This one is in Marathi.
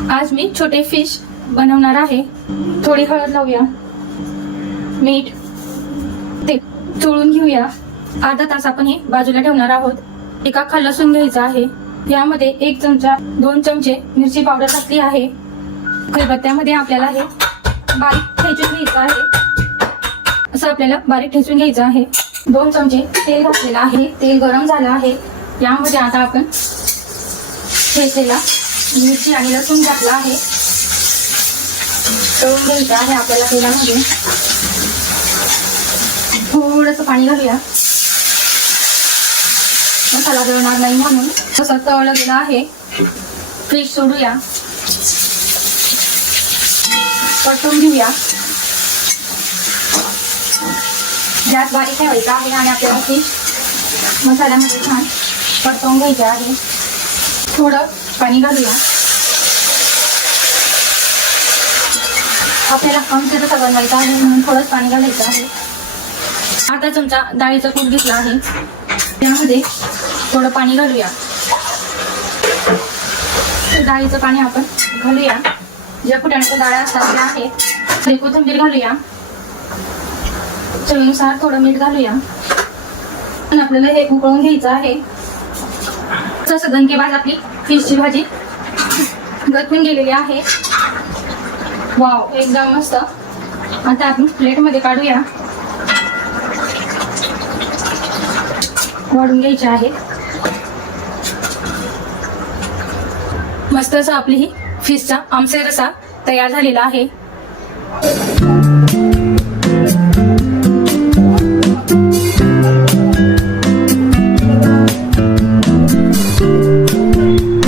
आज मी छोटे फिश बनवणार आहे। थोडी हळद लावूया, मीठ, ते चोळून घेऊया। अर्धा तास आपण हे बाजूला ठेवणार आहोत। एक अख्खा लसूण घ्यायचा आहे, यामध्ये 1 चमचा 2 चमचे मिरची पावडर टाकली आहे। खलबत्त्यामध्ये आपल्याला हे बारीक ठेचून घ्यायचं आहे। असं आपल्याला बारीक ठेचून घ्यायचं आहे। 2 चमचे तेल घातलेलं आहे, तेल गरम झालं आहे। यामध्ये आता आपण ठेचलेला मिरची आणि लसूण घातला आहे, तळून घ्यायचं आहे आपल्याला तेलामध्ये। थोडंसं पाणी घालूया, मसाला जळणार नाही म्हणून। तसं तळलं गेलं आहे, फिश सोडूया, परतून घेऊया। गॅस बारीक ठेवायचा आहे आणि आपल्याला फिश मसाल्यामध्ये छान परतवून घ्यायचे आहे। थोडं पाणी घालूया, आपल्याला आमचे रस्सा बनवायचा आहे म्हणून थोडंच पाणी घालायचं आहे। अर्धा चमचा डाळीचं कूट घेतला आहे, त्यामध्ये थोडं पाणी घालूया। डाळीचं पाणी आपण घालूया, ज्या फुटाण्याच्या डाळ्या असतात त्या आहेत। कोथिंबीर घालूया, चवीनुसार थोडं मीठ घालूया। आपल्याला हे उकळून घ्यायचं आहे। तसं दणकेबाज आपली फिशची भाजी गळून गेलेली आहे। वाव, एकदम मस्त। आता आपण प्लेटमध्ये काढूया, वाढून घ्यायचे आहे। मस्त असं आपली ही फिशचा आमचे रस्सा तयार झालेला आहे।